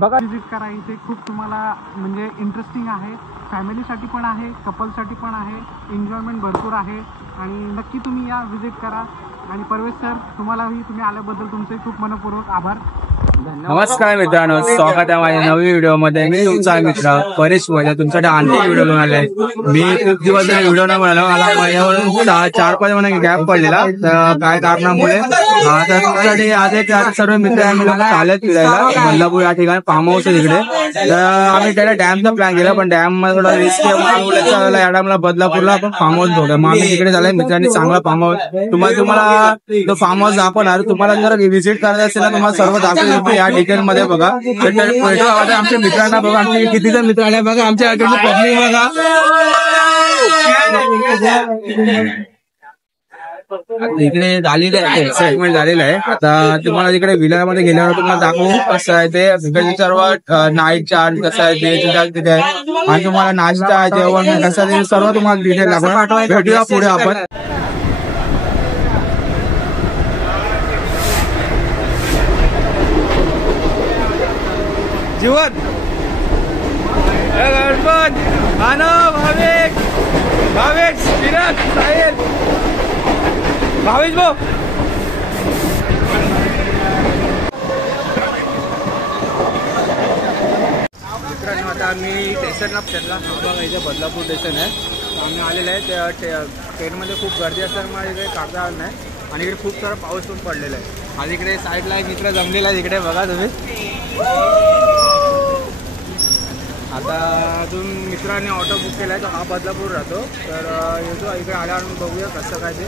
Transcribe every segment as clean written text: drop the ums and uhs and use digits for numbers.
बघा विजिट करा, इथे खूप तुम्हाला म्हणजे इंटरेस्टिंग आहे, फॅमिलीसाठी पण आहे, कपलसाठी पण आहे, एन्जॉयमेंट भरपूर आहे आणि नक्की तुम्ही या विजिट करा. आणि परवेश सर तुम्हालाही तुम्ही आल्याबद्दल तुमचे खूप मनपूर्वक आभार. नमस्कार मित्रांनो, स्वागत आहे माझ्या नवीन व्हिडिओ मध्ये. मी तुमचा मित्र परेश वैद्य तुमच्याकडे आणखी व्हिडिओ घेऊन आलाय. मी खूप दिवस व्हिडिओ नाही बनवला, मला माझ्यावर 4-5 महिने गॅप पडलेला तर काय कारणामुळे. तर तुमच्यासाठी आज एक सर्व मित्र आम्ही लोक आलेत फिरायला बदलापूर या ठिकाणी फार्म हाऊस आहे तिकडे. तर आम्ही त्याला डॅमचा प्लॅन केला पण डॅम मध्ये थोडा रिस्क आहे, या टाइमला बदलापूरला आपण फार्म हाऊस ठेवलं. मग आम्ही तिकडे झालाय मित्रांनी चांगला फार्म हाऊस तुम्हाला तो फार्म हाऊस दाखवणार. तुम्हाला जर व्हिजिट करायचं असेल ना तुम्हाला सर्व दाखवलं या डिटेल मध्ये. बघा आमच्या मित्रांना बघा, आमचे किती जण मित्र आले बघा, आमच्या पब्लिक बघा इकडे झालेलं आहे, एक्साइटमेंट झालेलं आहे. आता तुम्हाला तिकडे विलामध्ये गेल्यावर तुम्हाला दाखवू कसं आहे ते सर्व नाईट चार्ज कसं आहे ते तिथे आहे आणि तुम्हाला नाश्ता जेवण कसं आहे सर्व तुम्हाला डिटेल दाखवणार. भेटूया पुढे आपण. जीवन गणपत मानव भावेश भावेश किरण साहिल भावेश भाऊ. मित्रांनो आता आम्ही स्टेशनला फिरला. हा बघा इथे बदलापूर स्टेशन आहे. आम्ही आलेलं आहे. त्या ट्रेनमध्ये खूप गर्दी असल्यामुळे इकडे काढता आलं नाही आणि इकडे खूप सारा पाऊस पण पडलेला आहे. आज इकडे साईडला एक मित्र जमलेला आहे तिकडे बघा तुम्ही. आता अजून मित्रांनी ऑटो बुक केला आहे, तो हा बदलापूर राहतो. तर येतो इकडे आल्यावर बघूया कसं काय ते.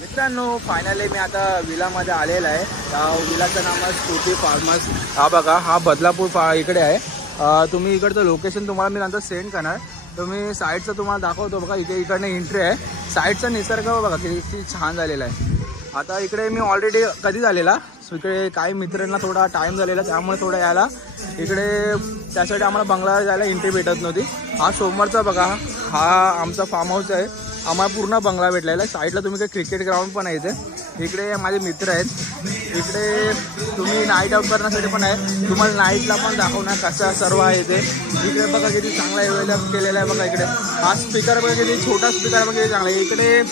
मित्रांनो फायनली मी आता विलामध्ये आलेला आहे. त्या विलाचं नाव आहे स्कूटी फार्मर्स. हा बघा हा बदलापूर इकडे आहे. तुम्ही इकडचं लोकेशन तुम्हाला मी नंतर सेंड करणार. तुम्ही साईडचं तुम्हाला दाखवतो बघा. इथे इकडनं एंट्री आहे. साईडचा निसर्ग बघा किती छान झालेला आहे. आता इकडे मी ऑलरेडी कधी झालेला इकडे काही मित्रांना थोडा टाईम झालेला त्यामुळे थोडं यायला इकडे त्यासाठी आम्हाला बंगला जायला एंट्री भेटत नव्हती. हा सोमवारचा बघा हा आमचा फार्म हाऊस आहे. आम्हाला पूर्ण बंगला भेटलेला आहे. साईडला तुम्ही काही क्रिकेट ग्राउंड पण आहे इथे. इकडे माझे मित्र आहेत. इकडे तुम्ही नाईट आउट करण्यासाठी पण आहे. तुम्हाला नाईटला पण दाखवणार कसं सर्व आहे इथे. इकडे बघा किती चांगला अवेलेबल केलेला आहे बघा. इकडे हा स्पीकर बघा किती छोटा स्पीकर बघा किती चांगला आहे. इकडे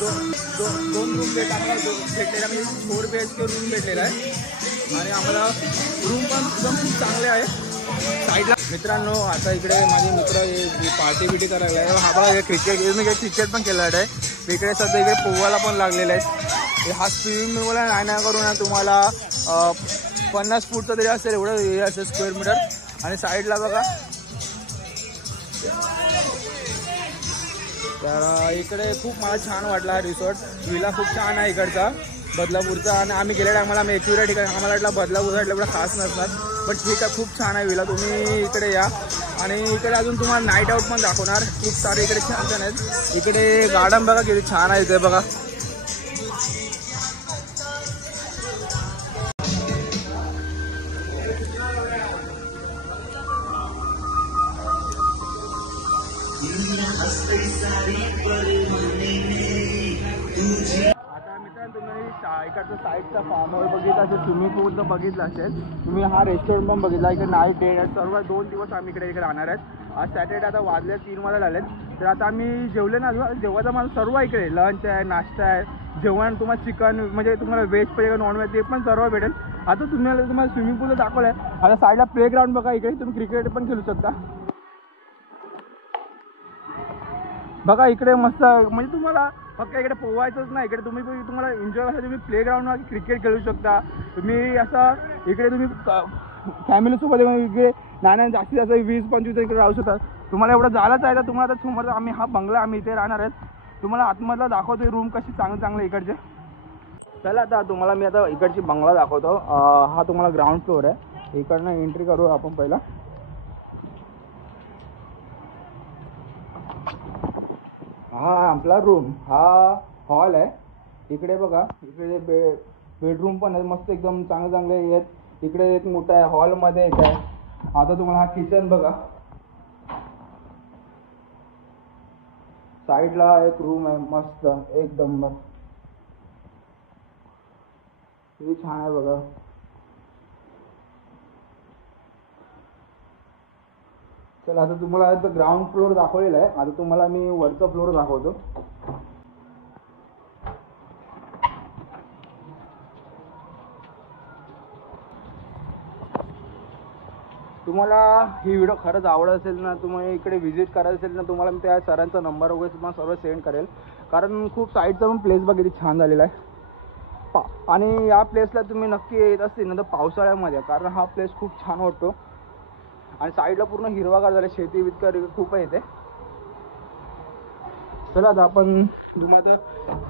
दोन रूम भेटलेला म्हणजे 4 BHK रूम भेटलेला आहे आणि आम्हाला रूम पण एकदम खूप चांगले आहे. साईडला मित्रांनो आता इकडे माझे मित्र पार्टी करायला आहे. हा बघा क्रिकेट पण केलेला आहे. इकडे सध्या इकडे पोवायला पण लागलेला आहे. हा स्विमिंग पूल नाही करून तुम्हाला 50 फूटचं तरी असेल एवढं हे असेल स्क्वेअर मीटर. आणि साईडला बघा तर इकडे खूप मला छान वाटला हा रिसॉर्ट. विला खूप छान आहे इकडचा बदलापूरचा. आणि आम्ही गेल्या टायमाला आम्ही एकविरा ठिकाणी आम्हाला वाटलं बदलापूर साईडला एवढा खास नसणार पण ठीक आहे खूप छान आहे विला. तुम्ही इकडे या आणि इकडे अजून तुम्हाला नाईट आउट पण दाखवणार. खूप सारे इकडे छान छान आहेत. इकडे गार्डन बघा किती छान आहे इथे बघा. आता मित्रांनो तुम्ही इकडचं साईडचा फार्म हाऊस बघितला असेल, स्विमिंग पूलचं बघितलं असेल तुम्ही. हा रेस्टॉरंट पण बघितला. इकडे नाईट डे सर्व 2 दिवस आम्ही इकडे राहणार आहेत. आज सॅटर्डे आता वाजले 3 वाजता आलेत. तर आता आम्ही जेवले ना जेवायचं मला सर्व इकडे लंच आहे नाश्ता आहे जेवण. तुम्हाला चिकन म्हणजे तुम्हाला व्हेज पाहिजे नॉन व्हेज ते पण सर्व भेटेल. आता तुम्हाला स्विमिंग पूल दाखवलं आहे. आता साईडला प्ले ग्राउंड बघा. इकडे तुम्ही क्रिकेट पण खेळू शकता बघा. इकडे मस्त म्हणजे तुम्हाला फक्त इकडे पोवायचंच नाही. इकडे तुम्हाला एन्जॉय करायचं तुम्ही प्ले ग्राउंडवर क्रिकेट खेळू शकता. तुम्ही असं इकडे तुम्ही फॅमिलीसोबत इकडे नाही जास्तीत जास्त 20-25 इकडे राहू शकता. तुम्हाला एवढं झालंच आहे तर तुम्हाला आता समोर आम्ही हा बंगला आम्ही इथे राहणार आहेत. तुम्हाला आतमधला दाखवतो रूम कशी चांगले इकडचे. चला आता तुम्हाला मी आता इकडची बंगला दाखवतो. हा तुम्हाला ग्राउंड फ्लोअर आहे. इकडनं एंट्री करू आपण पहिला. हा आपला रूम, हा हॉल आहे. इकडे बघा, इकडे बेडरूम पण आहे मस्त एकदम चांगले चांगले आहेत. इकडे एक मोठा आहे, हॉलमध्ये एक आहे. आता तुम्हाला हा किचन बघा, साईडला एक रूम आहे मस्त एकदम मस्त, किती छान आहे बघा. चला आता तुम्हाला आता ग्राउंड फ्लोअर दाखवलेला आहे. आता तुम्हाला मी वरचा फ्लोअर दाखवतो. तुम्हाला ही व्हिडिओ खरंच आवडत असेल ना, तुम्ही इकडे व्हिजिट करायचं असेल ना, तुम्हाला मी त्या सरांचा नंबर वगैरे तुम्हाला सर्व सेंड करेल. कारण खूप साईडचा पण प्लेस बघा किती छान झालेला आहे. आणि या प्लेसला तुम्ही नक्की येत असतील ना तर पावसाळ्यामध्ये, कारण हा प्लेस खूप छान वाटतो. आणि साईडला पूर्ण हिरवागार झाले, शेती वितकर खूप आहे इथे. चला आता आपण तुम्हाला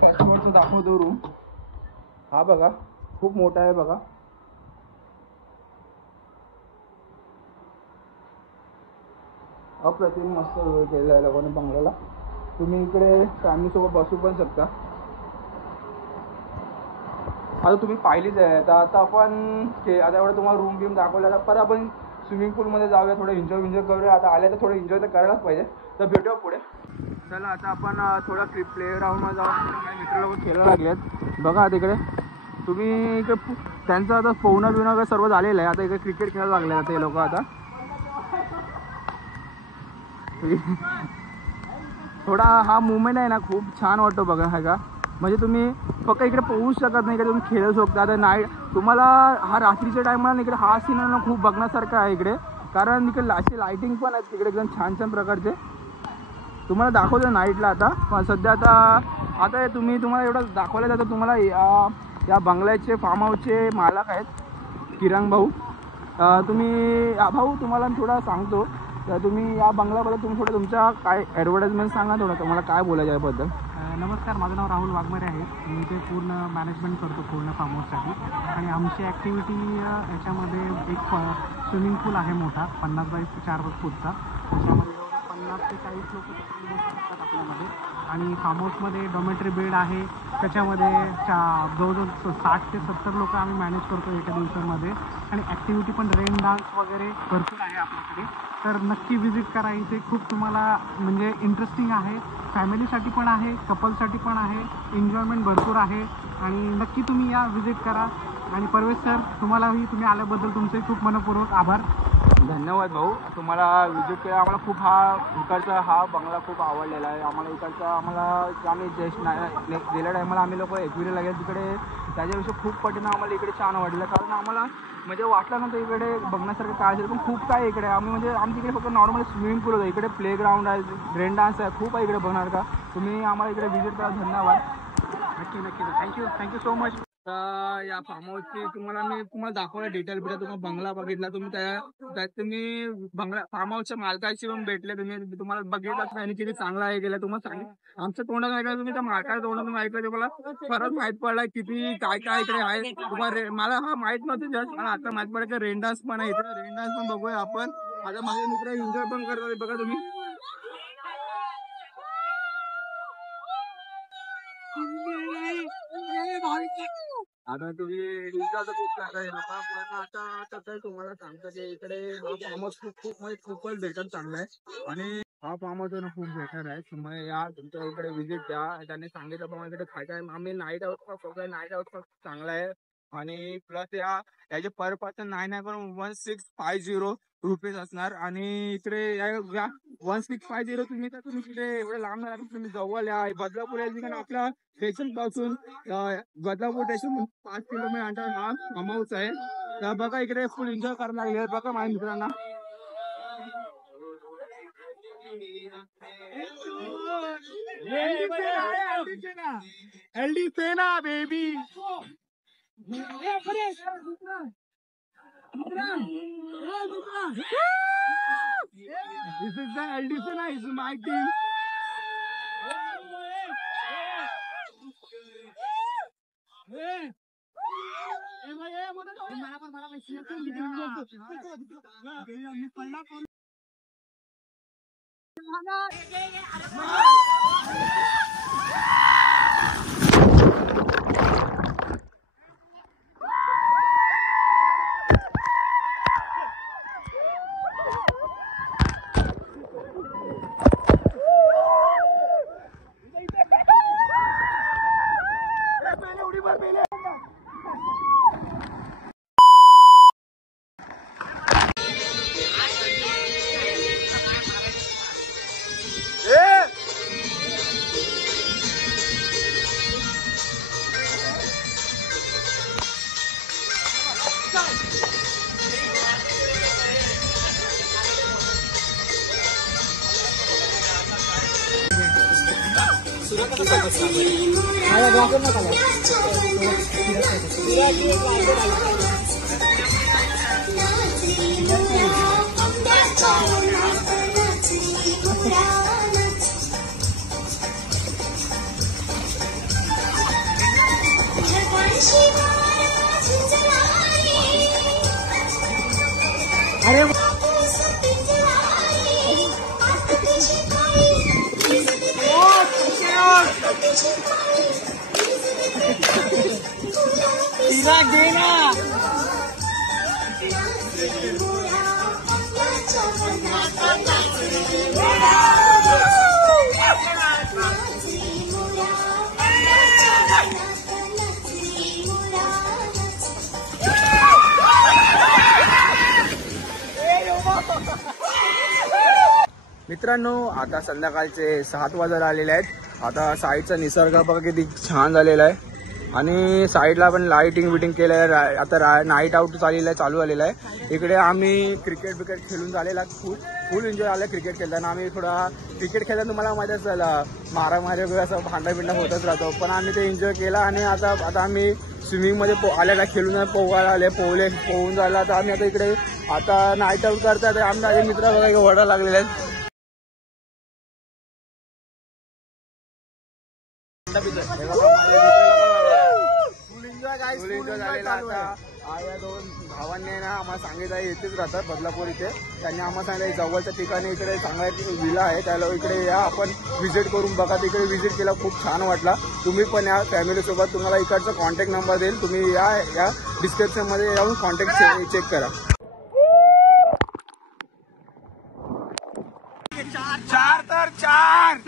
फर्स्ट फ्लोअरचं दाखवतो रूम. हा बघा, खूप मोठा आहे बघा. अप्रतिम मस्त केलेलं आहे लोकांनी बंगल्याला. तुम्ही इकडे फॅमिलीसोबत बसू पण शकता. आता तुम्ही पाहिलीच आहे. तर आता आपण आता एवढं तुम्हाला रूम बिम दाखवला, तर परत आपण स्विमिंग पूलमध्ये जाऊया, थोडं एन्जॉय करूया. आता आले तर थोडं एन्जॉय तर करायलाच पाहिजे. तर भेटूया पुढे. चला आता आपण थोडा प्ले ग्राउंडमध्ये जाऊन माझे मित्र लोक खेळायला लागलेत बघा. तिकडे तुम्ही इकडे त्यांचं आता पोहणं बिवणं सर्व झालेलं आहे. आता इकडे क्रिकेट खेळायला लागले आता ते लोक. आता थोडा हा मुवमेंट आहे ना, खूप छान वाटतो बघा. आहे का, म्हणजे तुम्ही फक्त इकडे पोहूच शकत नाही, इकडे तुम्ही खेळू शकता. आता नाईट तुम्हाला हा रात्रीच्या टायमाला इकडे हा सीन ना खूप बघण्यासारखा आहे इकडे. कारण इकडे अशी लाईटिंग पण आहेत तिकडे एकदम छान छान प्रकारचे. तुम्हाला दाखवतो नाईटला. आता पण सध्या आता तुम्हाला एवढं दाखवलं जातं. तुम्हाला या बंगल्याचे फार्म हाऊसचे मालक आहेत किरण भाऊ. तुम्ही भाऊ तुम्हाला थोडा सांगतो, तर तुम्ही या बंगल्याबद्दल तुम्ही थोडं तुमच्या काय ॲडव्हर्टाइजमेंट सांगा थोडं, तुम्हाला काय बोलायचं याबद्दल. नमस्कार, माझं नाव राहुल वाघमारे आहे. मी इथे पूर्ण मॅनेजमेंट करतो पूर्ण फार्म हाऊससाठी. आणि आमची ॲक्टिव्हिटी याच्यामध्ये एक स्विमिंग पूल आहे मोठा 50 बाय 4 फूटचा. त्याच्यामध्ये 50 ते 40 लोक असतात आपल्यामध्ये. आणि फार्म हाऊसमध्ये डॉमेटरी बेड आहे. त्याच्यामध्ये जवळजवळ 60 ते 70 लोक आम्ही मॅनेज करतो एका दिवसामध्ये. आणि ॲक्टिव्हिटी पण रेन डान्स वगैरे भरपूर आहे आपल्याकडे. तर नक्की विजिट करा. इथे खूप तुम्हाला म्हणजे इंटरेस्टिंग आहे. फॅमिलीसाठी पण आहे, कपलसाठी पण आहे. एन्जॉयमेंट भरपूर आहे. आणि नक्की तुम्ही या विजिट करा. आणि परवेश सर, तुम्ही आल्याबद्दल तुमचे खूप मनपूर्वक आभार. धन्यवाद भाऊ, तुम्हाला विजिट केला. आम्हाला खूप इकडचा हा बंगला खूप आवडलेला आहे आम्हाला. इकडचा आम्ही गेल्या टायमाला आम्ही लोक एकविरीला गेलो तिकडे, त्याच्यापेक्षा खूप पटीनं आम्हाला इकडे छान वाटलं. कारण आम्हाला म्हणजे वाटलं नव्हतं इकडे बघण्यासारखं काय असेल, पण खूप काय इकडे. आमच्या इकडे फक्त नॉर्मल स्विमिंग पूल होतं. इकडे प्ले ग्राउंड आहे, रेन डान्स आहे, खूप आहे इकडे बघणार का. तुम्ही आम्हाला इकडे विजिट करा. धन्यवाद. नक्की थँक्यू सो मच. या फार्म हाऊसची तुम्हाला दाखवलं डिटेल बिटेल. तुम्हाला बंगला बघितला, तुम्ही तुम्ही बंगला फार्म हाऊसच्या मालकाशी पण भेटले. तुम्हाला बघितलं आणि किती चांगला आहे गेला. तुम्हाला सांग आमच्या तोंडात ऐकलं, तुम्ही त्या मालकाच्या तोंडातून ऐकलं, तुम्हाला परत माहित पडला किती काय काय इकडे आहे. तुम्हाला मला हा माहित नव्हतं जस्ट, मला आता माहित पडलं की रेन डान्स पण आहे इथे. रेन डान्स पण बघूया आपण. आता माझे मित्र एन्जॉय पण करतात बघा तुम्ही. आता तुम्ही आता तुम्हाला सांगतो की इकडे हा फार्म हाऊस खूपच बेटर चांगला आहे. आणि हा फार्म हाऊस खूप बेटर आहे. तुम्ही या तुमच्या इकडे विजिट द्या. त्यांनी सांगितल्याप्रमाणे इकडे काय काय आम्ही नाईट आउट चांगला आहे. आणि प्लस याचे पर पर्सन नाही करून 1650 रुपीज असणार. आणि इकडे 1650 तुम्ही तिकडे एवढे लांब नाही, तुम्ही जवळ या बदलापूर या ठिकाणी आपल्या स्टेशन पासून बदलापूर स्टेशन 5 किलोमीटर अंतर हा फार्म हाऊस आहे. तर बघा इकडे फुल एन्जॉय करायला लागले बघा माझ्या मित्रांना. LD Sena baby. This is the LD Sena, this is my team. अरे तिला घे ना. मित्रांनो आता संध्याकाळचे 7 वाजायला आलेले आहेत. आता साईडचा निसर्ग बघा किती छान झालेला आहे आणि साईडला पण लाईटिंग बिटिंग केलं आहे. आता नाईट आउट चालू आलेला आहे. इकडे आम्ही क्रिकेट खेळून झालेला फुल एन्जॉय आला क्रिकेट खेळताना. आम्ही थोडा क्रिकेट खेळताना तुम्हाला माहिती असेल मारामारी वगैरे असं भांडा होतच राहतो, पण आम्ही ते एन्जॉय केला. आणि आता आम्ही स्विमिंगमध्ये आलेला खेळून पोहायला आले पोहून झाला. तर आम्ही आता इकडे आता नाईट आउट करतात. आमचे माझे मित्र बघा वडा लागलेले आहेत. फुल एन्जॉय झालेला. आता या 2 भावांनी ना आम्हाला सांगितलं येतेच राहतात बदलापूर इथे. त्यांनी आम्हाला सांगितलं जवळच्या ठिकाणी इकडे चांगला विला आहे, त्याला इकडे या आपण व्हिजिट करून बघा. तिकडे व्हिजिट केला खूप छान वाटला. तुम्ही पण या फॅमिलीसोबत. तुम्हाला इकडचा कॉन्टॅक्ट नंबर देईल, तुम्ही या डिस्क्रिप्शनमध्ये जाऊन कॉन्टॅक्ट चेक करा. 4 तर 4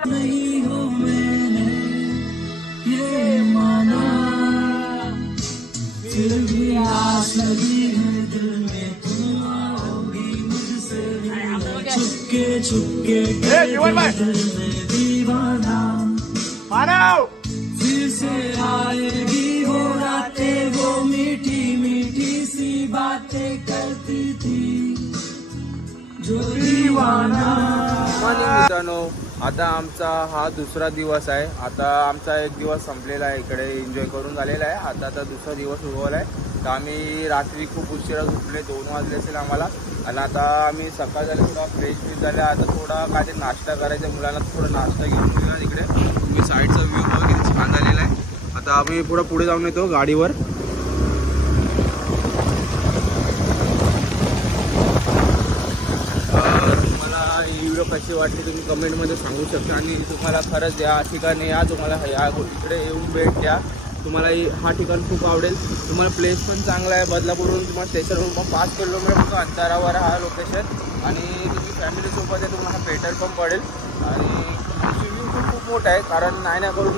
नहीं हो मैंने ये माना, फिर भी आस लगी है दिल में तुम आओगी मुझसे मिलने। छुपके छुपके दिल में दीवाना फिर से आएगी वो रातें, वो मीठी मीठी सी बातें करती थी जो दीवाना. मित्रांनो आता आमचा हा दुसरा दिवस आहे. आता आमचा एक दिवस संपलेला आहे, इकडे एन्जॉय करून झालेला आहे. आता दुसरा दिवस उगवला आहे. तर आम्ही रात्री खूप उशिरा झोपले, 2 वाजले असेल आम्हाला. आणि आता आम्ही सकाळ झाले थोडा फ्रेश झाले. आता थोडा काहीतरी नाश्ता करायचा, मुलांना थोडा नाश्ता घेऊन येऊया. तिकडे तुम्ही साईडचा व्ह्यू बघा किती छान झालेला आहे. आता आम्ही पुढे जाऊन येतो गाडीवर. कशी वाटली तुम्ही कमेंटमध्ये सांगू शकता. आणि तुम्हाला खरंच या ठिकाणी या, तुम्हाला या इकडे येऊन भेट द्या. तुम्हाला हा ठिकाण खूप आवडेल. तुम्हाला प्लेस पण चांगला आहे. बदलापूरहून तुम्हाला स्टेशनवरून पण 5 किलोमीटर अंतरावर हा लोकेशन. आणि तुम्ही फॅमिलीसोबत आहे, तुम्हाला पेट्रोल पण पडेल. आणि स्विमिंग पूल खूप मोठा आहे, कारण नाही ना करून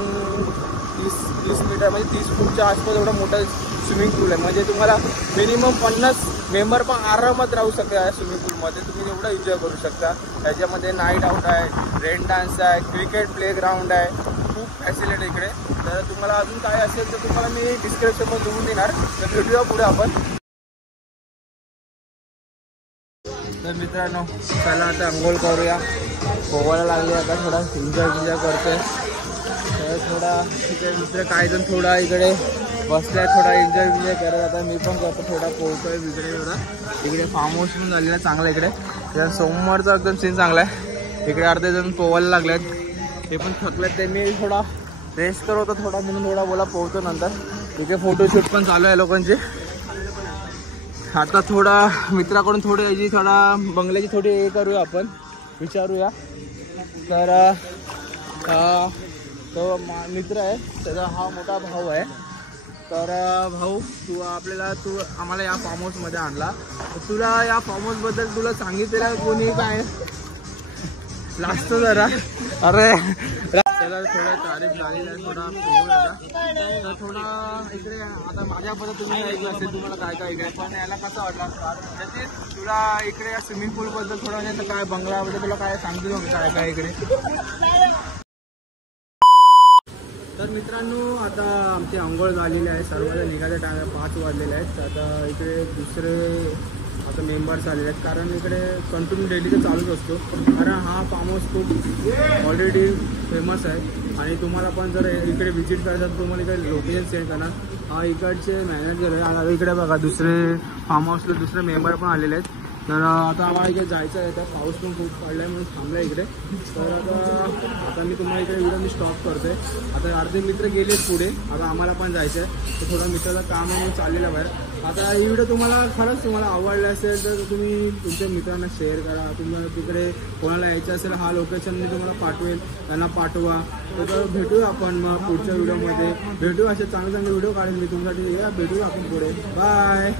30 मीटर म्हणजे 30 फूटच्या आसपास एवढा मोठा स्विमिंग पूल आहे. म्हणजे तुम्हाला मिनिमम 50 मेंबर पण आरामात राहू शकता या स्विमिंग पूलमध्ये. तुम्ही एवढं एन्जॉय करू शकता. त्याच्यामध्ये नाईट आउट आहे, रेन डान्स आहे, क्रिकेट प्लेग्राऊंड आहे, खूप फॅसिलिटी इकडे. तर तुम्हाला अजून काय असेल तर तुम्हाला मी डिस्क्रिप्शनमध्ये देऊन देणार. तर भेटूया पुढे आपण. तर मित्रांनो चला आता अंघोळ करूया. पोहायला लागले आता थोडा एन्जॉय करतोय. तर थोडा तिकडे मित्र काय जण थोडा इकडे बसलाय थोडा एन्जॉय करत. आता मी पण करतो थोडा पोहतोय इकडे थोडा. इकडे फार्म हाऊस पण झालेला चांगला इकडे. त्या सोमवारचा एकदम सीन चांगला आहे. इकडे अर्धे जण पोवायला लागलेत, ते पण थकलेत. त्यांनी थोडा रेस्ट करत होता थोडा म्हणून थोडा बोला पोहतो नंतर. इकडे फोटोशूट पण चालू आहे लोकांचे. आता थोडा मित्राकडून थोडी याची थोडा बंगल्याची थोडी हे करूया आपण, विचारूया. तर तो मित्र आहे त्याचा हा मोठा भाऊ आहे. तर भाऊ तू आम्हाला या फार्म हाऊसमध्ये आणला. तर तुला या फार्म हाऊसबद्दल तुला सांगितलेलं कोणी काय लास्ट जरा अरे त्याला थोडा तारीफ झालेला आहे थोडा तर थोडा इकडे. आता माझ्याबद्दल तुम्ही ऐकलं असेल तुम्हाला काय काय इकडे, पण याला कसं वाटला त्याचे तुला इकडे या स्विमिंग पूलबद्दल थोडं म्हणजे काय बंगल्याबद्दल तुला काय सांगतो काय काय इकडे. तर मित्रांनो आता आमची आंघोळ झालेली आहे, सर्वांना निघायचा टाइम 5 वाजलेले आहेत. आता इकडे दुसरे आता मेंबर्स आलेले आहेत कारण इकडे कंटिन्यू डेली तर चालूच असतो. कारण हा फार्म हाऊस खूप ऑलरेडी फेमस आहे आणि तुम्हाला पण जर इकडे व्हिजिट करायचं तर तुम्हाला इकडे लोकेशन सेंड करणार. हा इकडचे मॅनेजर आहे. आता इकडे बघा दुसरे फार्म हाऊसला दुसरे मेंबर पण आलेले आहेत. तर आता आम्हाला इकडे जायचं आहे. तर पाऊस पण खूप पडला आहे म्हणून थांबला आहे इकडे. तर आता मी तुम्हाला इकडे व्हिडिओ मी स्टॉप करतो आहे. आता अर्धे मित्र गेलेत पुढे, आता आम्हाला पण जायचं आहे. तर थोडं मित्राला काम आहे चाललेलं आहे बाहेर. आता ही व्हिडिओ तुम्हाला आवडला असेल तर तुम्ही तुमच्या मित्रांना शेअर करा. तुम्हाला तिकडे कोणाला यायचं असेल हा लोकेशन मी तुम्हाला पाठवेल, त्यांना पाठवा. तर भेटूया आपण मग पुढच्या व्हिडिओमध्ये. भेटू असे चांगले चांगले व्हिडिओ काढेल मी तुमच्यासाठी. भेटूया आपण पुढे. बाय.